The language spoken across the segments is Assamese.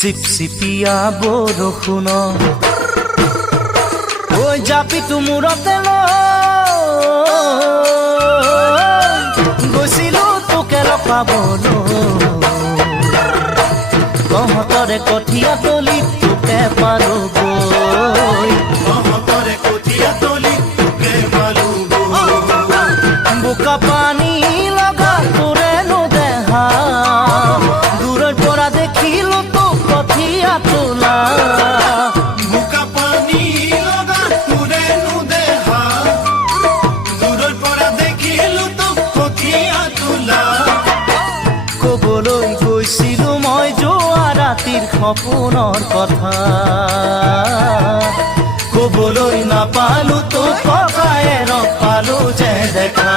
চিপচিপিয়া বৰষুণ ঐ জাপিটো মূৰতে গৈছিলো তোকে লগ পাবলৈ তহঁতৰে কঠীয়া তলি তোকে পালোগৈ বোকা পানী লগা তোৰেনো দেহা দূৰৰ পৰা দেখিলো তোক কঠীয়া তোলা বোকা পানী লগা তোৰেনো দেহা দূৰৰ পৰা দেখিলো তোক কঠীয়া তোলা কবলৈ গৈছিলো মই যোৱা ৰাতিৰ সপোনৰ কথা কবলৈ নাপালো তোক ককায়েৰ পালো যে দেখা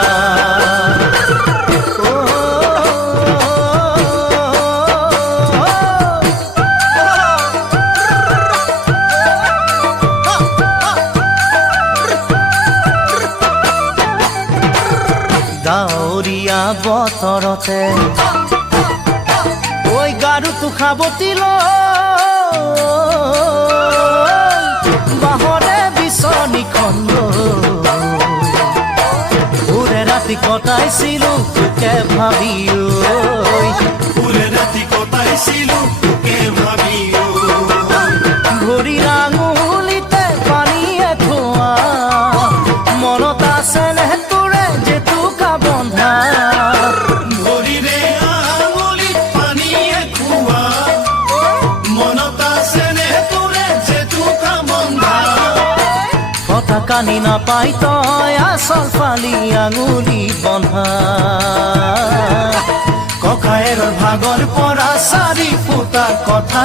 ডাৱৰীয়া বতৰতে ঐ গাৰুটো খাবতি বাহৰে বিচনীখন ওৰে ৰাতি কটাইছিলো তোকে ভাবি ওৰে ৰাতি কটাইছিলো তোকে ভাবি ভৰিৰ আঙুলিতে পানীয়ে খোৱা মনত আছে নে তোৰে জেতুকা বন্ধা ভৰিৰে আঙুলিত পানীয়ে খোৱা মনত আছে নে তোৰে জেতুকা বন্ধা কথা কানি নাপাই তই আচল ফালি আঙুলি বন্ধা ককায়েৰৰ ভাগৰ পৰা 4 ফুটা কথা